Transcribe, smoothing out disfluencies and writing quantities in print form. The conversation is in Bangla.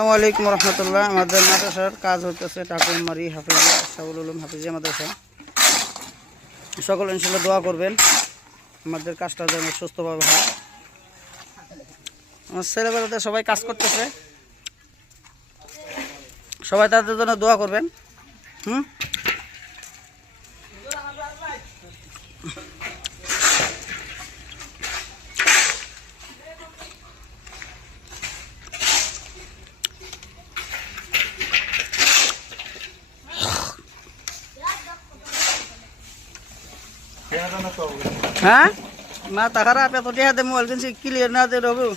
আসসালামু আলাইকুম রহমতুল্লাহ। আমাদের মাদ্রাসার কাজ হতেছে টাকুরমারি হাফিজিয়া আশরাফুল উলুম হাফিজিয়া মাদ্রাসা। সকল ইনশাআল্লাহ দোয়া করবেন আমাদের কাজটা যেন সুস্থভাবে হয়। আমার ছেলেবেলাতে সবাই কাজ করতেছে, সবাই তাদের জন্য দোয়া করবেন। হ্যাঁ না তাহারা এত টিয়া দে মোবাইল কিনছি ক্লিয়ার না দে রবু